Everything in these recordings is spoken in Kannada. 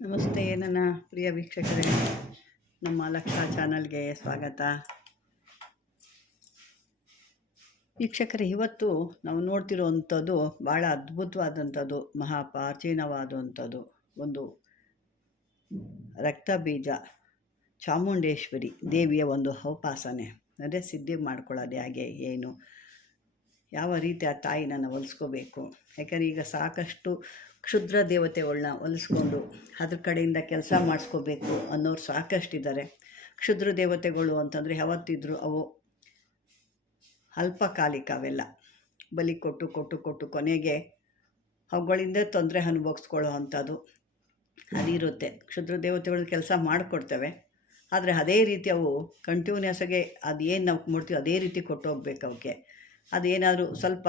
ನಮಸ್ತೆ ನನ್ನ ಪ್ರಿಯ ವೀಕ್ಷಕರೇ. ನಮ್ಮ ಲಕ್ಷ ಚಾನಲ್ಗೆ ಸ್ವಾಗತ. ವೀಕ್ಷಕರೇ, ಇವತ್ತು ನಾವು ನೋಡ್ತಿರೋವಂಥದ್ದು ಭಾಳ ಅದ್ಭುತವಾದಂಥದ್ದು ಮಹಾ ಪ್ರಾಚೀನವಾದಂಥದ್ದು ಒಂದು ರಕ್ತ ಬೀಜ ಚಾಮುಂಡೇಶ್ವರಿ ದೇವಿಯ ಒಂದು ಉಪಾಸನೆ ಅದೇ ಸಿದ್ಧಿ ಮಾಡ್ಕೊಳ್ಳೋದು ಹೇಗೆ ಏನು? ಯಾವ ರೀತಿ ಆ ತಾಯಿನ ಹೊಲಿಸ್ಕೋಬೇಕು? ಯಾಕಂದರೆ ಈಗ ಸಾಕಷ್ಟು ಕ್ಷುದ್ರ ದೇವತೆಗಳನ್ನ ಒಲಿಸ್ಕೊಂಡು ಅದ್ರ ಕಡೆಯಿಂದ ಕೆಲಸ ಮಾಡಿಸ್ಕೋಬೇಕು ಅನ್ನೋರು ಸಾಕಷ್ಟು ಇದ್ದಾರೆ ಕ್ಷುದ್ರ ದೇವತೆಗಳು ಅಂತಂದರೆ ಯಾವತ್ತಿದ್ರು ಅವು ಅಲ್ಪಕಾಲಿಕ ಅವೆಲ್ಲ. ಬಲಿ ಕೊಟ್ಟು ಕೊಟ್ಟು ಕೊಟ್ಟು ಕೊನೆಗೆ ಅವುಗಳಿಂದ ತೊಂದರೆ ಅನುಭವಿಸ್ಕೊಳ್ಳೋ ಅಂಥದ್ದು ಅದಿರುತ್ತೆ. ಕ್ಷುದ್ರ ದೇವತೆಗಳು ಕೆಲಸ ಮಾಡಿಕೊಡ್ತವೆ. ಆದರೆ ಅದೇ ರೀತಿ ಅವು ಕಂಟಿನ್ಯೂಸ್ ಆಗಿ ಏನು ನಾವು ಮಾಡ್ತೀವಿ ಅದೇ ರೀತಿ ಕೊಟ್ಟು ಹೋಗ್ಬೇಕು ಅವಕ್ಕೆ. ಅದೇನಾದರೂ ಸ್ವಲ್ಪ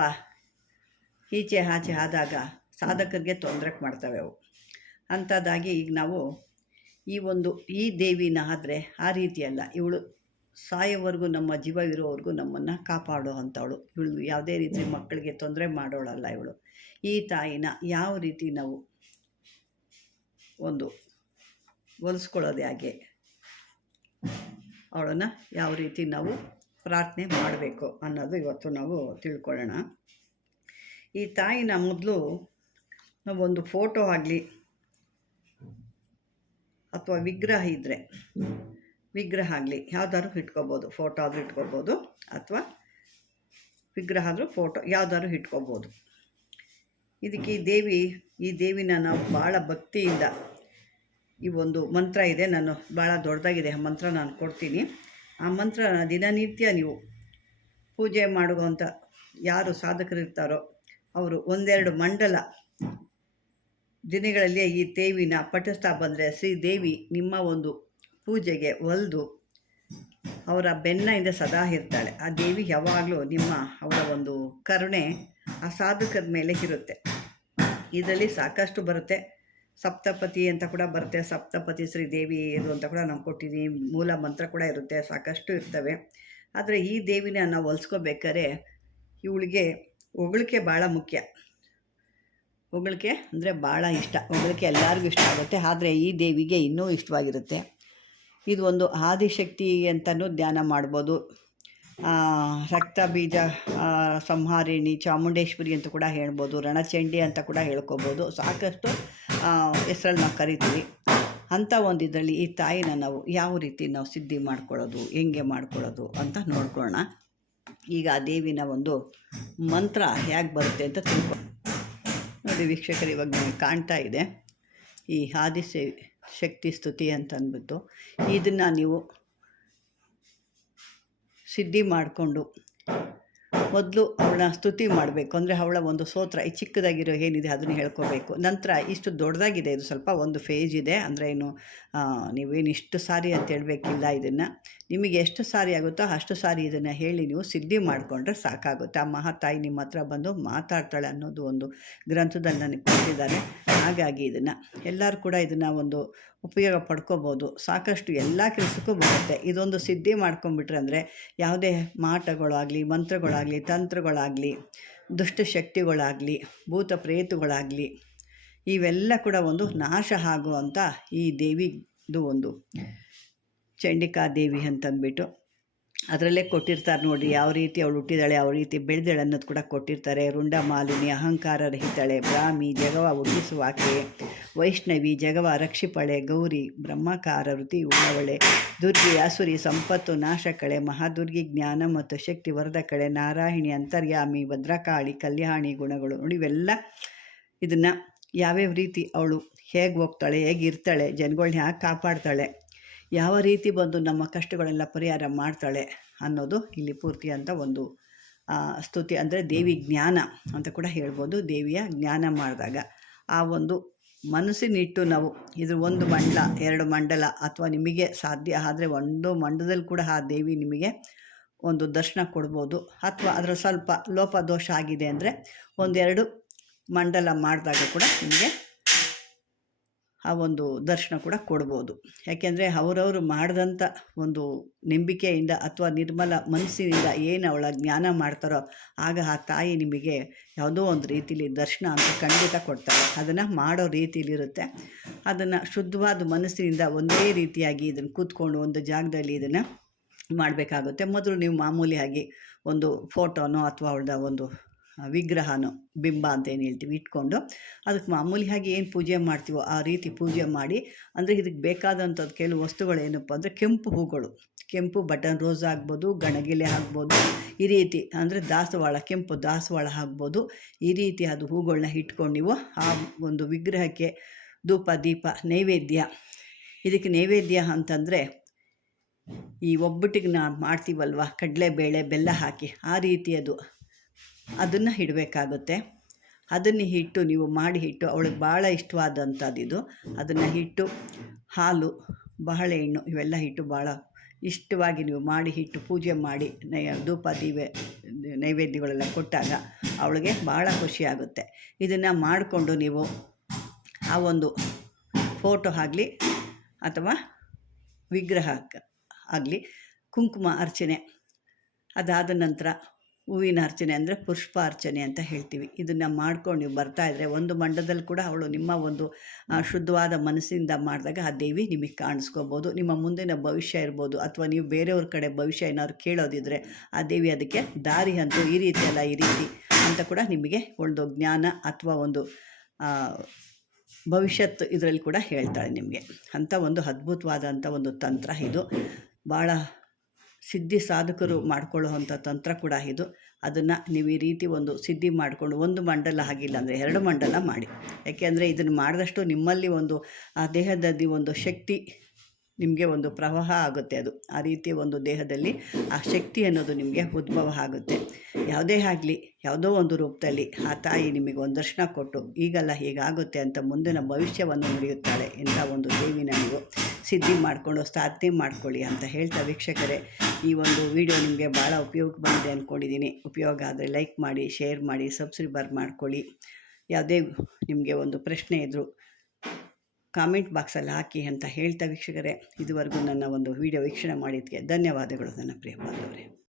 ಈಚೆ ಆಚೆ ಆದಾಗ ಸಾಧಕರಿಗೆ ತೊಂದರೆ ಮಾಡ್ತವೆ ಅವು. ಅಂಥದ್ದಾಗಿ ಈಗ ನಾವು ಈ ಒಂದು ಈ ದೇವಿನ ಆದರೆ ಆ ರೀತಿಯಲ್ಲ, ಇವಳು ಸಾಯೋವರೆಗೂ ನಮ್ಮ ಜೀವ ಇರೋವರೆಗೂ ನಮ್ಮನ್ನು ಕಾಪಾಡೋ ಅಂಥವಳು. ಇವಳು ಯಾವುದೇ ರೀತಿ ಮಕ್ಕಳಿಗೆ ತೊಂದರೆ ಮಾಡೋಳಲ್ಲ ಇವಳು. ಈ ತಾಯಿನ ಯಾವ ರೀತಿ ನಾವು ಒಂದು ಹೊಲಿಸ್ಕೊಳ್ಳೋದು ಹಾಗೆ ಅವಳನ್ನು ಯಾವ ರೀತಿ ನಾವು ಪ್ರಾರ್ಥನೆ ಮಾಡಬೇಕು ಅನ್ನೋದು ಇವತ್ತು ನಾವು ತಿಳ್ಕೊಳ್ಳೋಣ. ಈ ತಾಯಿನ ಮೊದಲು ನಾವೊಂದು ಫೋಟೋ ಆಗಲಿ ಅಥವಾ ವಿಗ್ರಹ ಇದ್ದರೆ ವಿಗ್ರಹ ಆಗಲಿ, ಯಾವ್ದಾದ್ರು ಇಟ್ಕೋಬೋದು, ಫೋಟೋ ಆದರೂ ಇಟ್ಕೋಬೋದು, ಅಥವಾ ವಿಗ್ರಹ ಆದರೂ ಫೋಟೋ, ಯಾವ್ದಾದ್ರು ಇಟ್ಕೋಬೋದು. ಇದಕ್ಕೆ ಈ ದೇವಿ, ಈ ದೇವಿನ ನಾವು ಭಾಳ ಭಕ್ತಿಯಿಂದ ಈ ಒಂದು ಮಂತ್ರ ಇದೆ, ನಾನು ಭಾಳ ದೊಡ್ಡದಾಗಿದೆ, ಆ ಮಂತ್ರ ನಾನು ಕೊಡ್ತೀನಿ. ಆ ಮಂತ್ರ ದಿನನಿತ್ಯ ನೀವು ಪೂಜೆ ಮಾಡುವಂಥ ಯಾರು ಸಾಧಕರಿರ್ತಾರೋ, ಅವರು ಒಂದೆರಡು ಮಂಡಲ ದಿನಗಳಲ್ಲಿ ಈ ದೇವಿನ ಪಠಿಸ್ತಾ ಬಂದರೆ ಶ್ರೀದೇವಿ ನಿಮ್ಮ ಒಂದು ಪೂಜೆಗೆ ಒಲ್ದು ಅವರ ಬೆನ್ನ ಬೆನ್ನಿಂದ ಸದಾ ಇರ್ತಾಳೆ. ಆ ದೇವಿ ಯಾವಾಗಲೂ ನಿಮ್ಮ ಅವರ ಒಂದು ಕರುಣೆ ಆ ಸಾಧಕದ ಮೇಲೆ ಇರುತ್ತೆ. ಇದರಲ್ಲಿ ಸಾಕಷ್ಟು ಬರುತ್ತೆ. ಸಪ್ತಪತಿ ಅಂತ ಕೂಡ ಬರುತ್ತೆ. ಸಪ್ತಪತಿ ಶ್ರೀದೇವಿ ಇದು ಅಂತ ಕೂಡ ನಾವು ಕೊಟ್ಟಿದ್ದೀವಿ. ಮೂಲ ಮಂತ್ರ ಕೂಡ ಇರುತ್ತೆ. ಸಾಕಷ್ಟು ಇರ್ತವೆ. ಆದರೆ ಈ ದೇವಿನ ನಾವು ಹೊಲ್ಸ್ಕೋಬೇಕಾದ್ರೆ ಇವಳಿಗೆ ಹೊಗಳಿಕೆ ಭಾಳ ಮುಖ್ಯ. ಹೊಗಳಿಕೆ ಅಂದರೆ ಭಾಳ ಇಷ್ಟ. ಹೊಗಳಿಕೆ ಎಲ್ಲರಿಗೂ ಇಷ್ಟ ಆಗುತ್ತೆ. ಆದರೆ ಈ ದೇವಿಗೆ ಇನ್ನೂ ಇಷ್ಟವಾಗಿರುತ್ತೆ. ಇದು ಒಂದು ಆದಿಶಕ್ತಿ ಅಂತಲೂ ಧ್ಯಾನ ಮಾಡ್ಬೋದು. ರಕ್ತ ಬೀಜ ಸಂಹಾರಿಣಿ, ಚಾಮುಂಡೇಶ್ವರಿ ಅಂತ ಕೂಡ ಹೇಳ್ಬೋದು. ರಣಚಂಡಿ ಅಂತ ಕೂಡ ಹೇಳ್ಕೊಬೋದು. ಸಾಕಷ್ಟು ಹೆಸರಲ್ಲಿ ನಾವು ಕರಿತೀವಿ. ಅಂಥ ಒಂದು ಇದರಲ್ಲಿ ಈ ತಾಯಿನ ನಾವು ಯಾವ ರೀತಿ ನಾವು ಸಿದ್ಧಿ ಮಾಡ್ಕೊಳ್ಳೋದು, ಹೆಂಗೆ ಮಾಡ್ಕೊಳ್ಳೋದು ಅಂತ ನೋಡ್ಕೊಳ್ಳೋಣ. ಈಗ ಆ ದೇವಿನ ಒಂದು ಮಂತ್ರ ಹೇಗೆ ಬರುತ್ತೆ ಅಂತ ತಿಳ್ಕೊ ನೋಡಿ ವೀಕ್ಷಕರು ಇವಾಗ ನಿಮಗೆ ಕಾಣ್ತಾ ಇದೆ. ಈ ಆದಿಶೆ ಶಕ್ತಿ ಸ್ತುತಿ ಅಂತ ಅಂದ್ಬಿಟ್ಟು ಇದನ್ನು ನೀವು ಸಿದ್ಧಿ ಮಾಡಿಕೊಂಡು ಮೊದಲು ಅವಳ ಸ್ತುತಿ ಮಾಡಬೇಕು. ಅಂದರೆ ಅವಳ ಒಂದು ಸೋತ್ರ, ಈ ಚಿಕ್ಕದಾಗಿರೋ ಏನಿದೆ ಅದನ್ನು ಹೇಳ್ಕೋಬೇಕು. ನಂತರ ಇಷ್ಟು ದೊಡ್ಡದಾಗಿದೆ, ಇದು ಸ್ವಲ್ಪ ಒಂದು ಫೇಜ್ ಇದೆ. ಅಂದರೆ ಏನು ನೀವೇನು ಇಷ್ಟು ಸಾರಿ ಅಂತ ಹೇಳಬೇಕಿಲ್ಲ ಇದನ್ನು. ನಿಮಗೆ ಎಷ್ಟು ಸಾರಿ ಆಗುತ್ತೋ ಅಷ್ಟು ಸಾರಿ ಇದನ್ನು ಹೇಳಿ ನೀವು ಸಿದ್ಧಿ ಮಾಡಿಕೊಂಡ್ರೆ ಸಾಕಾಗುತ್ತೆ. ಆ ಮಹಾತಾಯಿ ನಿಮ್ಮ ಹತ್ರ ಬಂದು ಮಾತಾಡ್ತಾಳೆ ಅನ್ನೋದು ಒಂದು ಗ್ರಂಥದಲ್ಲಿ ನನಗೆ ಕೊಟ್ಟಿದ್ದಾರೆ. ಹಾಗಾಗಿ ಇದನ್ನು ಎಲ್ಲರೂ ಕೂಡ ಇದನ್ನು ಒಂದು ಉಪಯೋಗ ಪಡ್ಕೋಬೋದು. ಸಾಕಷ್ಟು ಎಲ್ಲ ಕೆಲಸಕ್ಕೂ ಬರುತ್ತೆ. ಇದೊಂದು ಸಿದ್ಧಿ ಮಾಡ್ಕೊಂಬಿಟ್ರೆ ಅಂದರೆ ಯಾವುದೇ ಮಾಟಗಳಾಗಲಿ, ಮಂತ್ರಗಳಾಗಲಿ ತಂತ್ರಗಳಾಗಲಿ ದುಷ್ಟಶಕ್ತಿಗಳಾಗಲಿ ಭೂತ ಪ್ರೇತಗಳಾಗಲಿ ಇವೆಲ್ಲ ಕೂಡ ಒಂದು ನಾಶ ಆಗುವಂಥ ಈ ದೇವಿದು ಒಂದು ಚಂಡಿಕಾ ದೇವಿ ಅಂತಂದ್ಬಿಟ್ಟು ಅದರಲ್ಲೇ ಕೊಟ್ಟಿರ್ತಾರೆ ನೋಡಿ ಯಾವ ರೀತಿ ಅವಳು ಹುಟ್ಟಿದಾಳೆ, ಯಾವ ರೀತಿ ಬೆಳೆದಾಳೆ ಅನ್ನೋದು ಕೂಡ ಕೊಟ್ಟಿರ್ತಾರೆ. ರುಂಡ ಮಾಲಿನಿ, ಅಹಂಕಾರ ರಹಿತಾಳೆ, ಬ್ರಾಹ್ಮಿ, ಜಗವ ಉಗ್ಗಿಸುವಾಕೆ ವೈಷ್ಣವಿ, ಜಗವ ರಕ್ಷಿಪಳೆ, ಗೌರಿ, ಬ್ರಹ್ಮಕಾರ ವೃತ್ತಿ ಉಳ್ಳವಳೆ ದುರ್ಗಿ, ಅಸುರಿ, ಸಂಪತ್ತು ನಾಶಕಳೆ, ಮಹಾದುರ್ಗಿ, ಜ್ಞಾನ ಮತ್ತು ಶಕ್ತಿ ವರ್ಧಕಳೆ, ನಾರಾಯಣಿ, ಅಂತರ್ಯಾಮಿ, ಭದ್ರಕಾಳಿ, ಕಲ್ಯಾಣಿ ಗುಣಗಳು ನೋಡಿ ಇವೆಲ್ಲ ಇದನ್ನು ಯಾವ್ಯಾವ ರೀತಿ ಅವಳು ಹೇಗೆ ಹೋಗ್ತಾಳೆ, ಹೇಗೆ ಇರ್ತಾಳೆ, ಜನಗಳ್ನ ಹ್ಯಾಗೆ ಕಾಪಾಡ್ತಾಳೆ. ಯಾವ ರೀತಿ ಬಂದು ನಮ್ಮ ಕಷ್ಟಗಳೆಲ್ಲ ಪರಿಹಾರ ಮಾಡ್ತಾಳೆ ಅನ್ನೋದು ಇಲ್ಲಿ ಪೂರ್ತಿ ಅಂತ ಒಂದು ಸ್ತುತಿ ಅಂದರೆ ದೇವಿ ಜ್ಞಾನ ಅಂತ ಕೂಡ ಹೇಳ್ಬೋದು. ದೇವಿಯ ಜ್ಞಾನ ಮಾಡಿದಾಗ ಆ ಒಂದು ಮನಸ್ಸಿನಿಟ್ಟು ನಾವು ಇದು ಒಂದು ಮಂಡಲ ಎರಡು ಮಂಡಲ ಅಥವಾ ನಿಮಗೆ ಸಾಧ್ಯ ಆದರೆ ಒಂದು ಮಂಡಲದಲ್ಲಿ ಕೂಡ ಆ ದೇವಿ ನಿಮಗೆ ಒಂದು ದರ್ಶನ ಕೊಡ್ಬೋದು. ಅಥವಾ ಅದರ ಸ್ವಲ್ಪ ಲೋಪ ದೋಷ ಆಗಿದೆ ಅಂದರೆ ಒಂದೆರಡು ಮಂಡಲ ಮಾಡಿದಾಗ ಕೂಡ ನಿಮಗೆ ಆ ಒಂದು ದರ್ಶನ ಕೂಡ ಕೊಡ್ಬೋದು. ಯಾಕೆಂದರೆ ಅವರವರು ಮಾಡಿದಂಥ ಒಂದು ನಂಬಿಕೆಯಿಂದ ಅಥವಾ ನಿರ್ಮಲ ಮನಸ್ಸಿನಿಂದ ಏನು ಅವಳ ಜ್ಞಾನ ಮಾಡ್ತಾರೋ ಆಗ ಆ ತಾಯಿ ನಿಮಗೆ ಯಾವುದೋ ಒಂದು ರೀತಿಲಿ ದರ್ಶನ ಅಂತ ಖಂಡಿತ ಕೊಡ್ತಾರೆ ಅದನ್ನು ಮಾಡೋ ರೀತಿಲಿರುತ್ತೆ ಅದನ್ನು ಶುದ್ಧವಾದ ಮನಸ್ಸಿನಿಂದ ಒಂದೇ ರೀತಿಯಾಗಿ ಇದನ್ನು ಕೂತ್ಕೊಂಡು ಒಂದು ಜಾಗದಲ್ಲಿ ಇದನ್ನು ಮಾಡಬೇಕಾಗುತ್ತೆ. ಮೊದಲು ನೀವು ಮಾಮೂಲಿಯಾಗಿ ಒಂದು ಫೋಟೋನೋ ಅಥವಾ ಅವಳದ ಒಂದು ವಿಗ್ರಹನೋ, ಬಿಂಬ ಅಂತ ಏನು ಹೇಳ್ತೀವಿ, ಇಟ್ಕೊಂಡು ಅದಕ್ಕೆ ಮಾಮೂಲಿಯಾಗಿ ಏನು ಪೂಜೆ ಮಾಡ್ತೀವೋ ಆ ರೀತಿ ಪೂಜೆ ಮಾಡಿ, ಅಂದರೆ ಇದಕ್ಕೆ ಬೇಕಾದಂಥದ್ದು ಕೆಲವು ವಸ್ತುಗಳು ಏನಪ್ಪ ಅಂದರೆ ಕೆಂಪು ಹೂಗಳು. ಕೆಂಪು ಬಟನ್ ರೋಸ್ ಆಗ್ಬೋದು, ಗಣಗಿಲೆ ಆಗ್ಬೋದು, ಈ ರೀತಿ ಅಂದರೆ ದಾಸವಾಳ, ಕೆಂಪು ದಾಸವಾಳ ಆಗ್ಬೋದು, ಈ ರೀತಿ ಅದು ಹೂಗಳನ್ನ ಇಟ್ಕೊಂಡು ನೀವು ಆ ಒಂದು ವಿಗ್ರಹಕ್ಕೆ ಧೂಪ, ದೀಪ, ನೈವೇದ್ಯ. ಇದಕ್ಕೆ ನೈವೇದ್ಯ ಅಂತಂದರೆ ಈ ಒಬ್ಬಟ್ಟಿಗೆ ನಾವು ಮಾಡ್ತೀವಲ್ವ, ಕಡಲೆಬೇಳೆ ಬೆಲ್ಲ ಹಾಕಿ, ಆ ರೀತಿಯದು ಅದನ್ನು ಇಡಬೇಕಾಗುತ್ತೆ ಅದನ್ನು ಹಿಟ್ಟು ನೀವು ಮಾಡಿ ಹಿಟ್ಟು, ಅವಳಿಗೆ ಭಾಳ ಇಷ್ಟವಾದಂಥದ್ದು ಇದು. ಅದನ್ನು ಹಿಟ್ಟು, ಹಾಲು, ಬಾಳೆಹಣ್ಣು ಇವೆಲ್ಲ ಹಿಟ್ಟು ಭಾಳ ಇಷ್ಟವಾಗಿ ನೀವು ಮಾಡಿ ಹಿಟ್ಟು ಪೂಜೆ ಮಾಡಿ ನೈ, ಧೂಪ, ದೀವೆ, ನೈವೇದ್ಯಗಳೆಲ್ಲ ಕೊಟ್ಟಾಗ ಅವಳಿಗೆ ಭಾಳ ಖುಷಿಯಾಗುತ್ತೆ. ಇದನ್ನು ಮಾಡಿಕೊಂಡು ನೀವು ಆ ಒಂದು ಫೋಟೋ ಆಗಲಿ ಅಥವಾ ವಿಗ್ರಹ ಆಗಲಿ ಕುಂಕುಮ ಅರ್ಚನೆ ಅದಾದ ನಂತರ ಹೂವಿನ ಅರ್ಚನೆ ಅಂದರೆ ಪುಷ್ಪ ಅರ್ಚನೆ ಅಂತ ಹೇಳ್ತೀವಿ. ಇದನ್ನು ಮಾಡ್ಕೊಂಡು ನೀವು ಬರ್ತಾ ಇದ್ದರೆ ಒಂದು ಮಂಡದಲ್ಲಿ ಕೂಡ ಅವಳು ನಿಮ್ಮ ಒಂದು ಶುದ್ಧವಾದ ಮನಸ್ಸಿಂದ ಮಾಡಿದಾಗ ಆ ದೇವಿ ನಿಮಗೆ ಕಾಣಿಸ್ಕೋಬೋದು. ನಿಮ್ಮ ಮುಂದಿನ ಭವಿಷ್ಯ ಇರ್ಬೋದು. ಅಥವಾ ನೀವು ಬೇರೆಯವ್ರ ಕಡೆ ಭವಿಷ್ಯ ಏನಾದ್ರು ಕೇಳೋದಿದ್ರೆ ಆ ದೇವಿ ಅದಕ್ಕೆ ದಾರಿ ಅಂತೂ ಈ ರೀತಿ ಅಲ್ಲ, ಈ ರೀತಿ ಅಂತ ಕೂಡ ನಿಮಗೆ ಒಂದು ಜ್ಞಾನ ಅಥವಾ ಒಂದು ಭವಿಷ್ಯತ್ ಇದರಲ್ಲಿ ಕೂಡ ಹೇಳ್ತಾಳೆ ನಿಮಗೆ. ಅಂಥ ಒಂದು ಅದ್ಭುತವಾದಂಥ ಒಂದು ತಂತ್ರ ಇದು. ಭಾಳ ಸಿದ್ಧಿ ಸಾಧಕರು ಮಾಡ್ಕೊಳ್ಳುವಂಥ ತಂತ್ರ ಕೂಡ ಇದು. ಅದನ್ನು ನೀವು ಈ ರೀತಿ ಒಂದು ಸಿದ್ಧಿ ಮಾಡಿಕೊಂಡು ಒಂದು ಮಂಡಲ ಆಗಿಲ್ಲ ಅಂದರೆ ಎರಡು ಮಂಡಲ ಮಾಡಿ. ಯಾಕೆಂದರೆ ಇದನ್ನು ಮಾಡಿದಷ್ಟು ನಿಮ್ಮಲ್ಲಿ ಒಂದು ಆ ದೇಹದಲ್ಲಿ ಒಂದು ಶಕ್ತಿ ನಿಮಗೆ ಒಂದು ಪ್ರವಾಹ ಆಗುತ್ತೆ ಅದು. ಆ ರೀತಿ ಒಂದು ದೇಹದಲ್ಲಿ ಆ ಶಕ್ತಿ ಅನ್ನೋದು ನಿಮಗೆ ಉದ್ಭವ ಆಗುತ್ತೆ. ಯಾವುದೇ ಆಗಲಿ, ಯಾವುದೋ ಒಂದು ರೂಪದಲ್ಲಿ ಆ ತಾಯಿ ನಿಮಗೆ ಒಂದು ದರ್ಶನ ಕೊಟ್ಟು, ಈಗಲ್ಲ ಹೀಗಾಗುತ್ತೆ ಅಂತ ಮುಂದಿನ ಭವಿಷ್ಯವನ್ನು ನುಡಿಯುತ್ತಾಳೆ ಇಂಥ ಒಂದು ದೇವಿನ ನೀವು ಸಿದ್ಧಿ ಮಾಡಿಕೊಂಡು ಸಾಧನೆ ಮಾಡ್ಕೊಳ್ಳಿ ಅಂತ ಹೇಳ್ತಾ ವೀಕ್ಷಕರೇ, ಈ ಒಂದು ವಿಡಿಯೋ ನಿಮಗೆ ಭಾಳ ಉಪಯೋಗ ಬಂದಿದೆ ಅಂದ್ಕೊಂಡಿದ್ದೀನಿ ಉಪಯೋಗ ಆದರೆ ಲೈಕ್ ಮಾಡಿ, ಶೇರ್ ಮಾಡಿ, ಸಬ್ಸ್ಕ್ರೈಬರ್ ಮಾಡ್ಕೊಳ್ಳಿ. ಯಾವುದೇ ನಿಮಗೆ ಒಂದು ಪ್ರಶ್ನೆ ಇದ್ದರೂ ಕಾಮೆಂಟ್ ಬಾಕ್ಸಲ್ಲಿ ಹಾಕಿ ಅಂತ ಹೇಳ್ತಾ ವೀಕ್ಷಕರೇ, ಇದುವರೆಗೂ ನನ್ನ ಒಂದು ವಿಡಿಯೋ ವೀಕ್ಷಣೆ ಮಾಡಿದ್ದಕ್ಕೆ ಧನ್ಯವಾದಗಳು ನನ್ನ ಪ್ರಿಯ ಬಾಂಧವರೇ.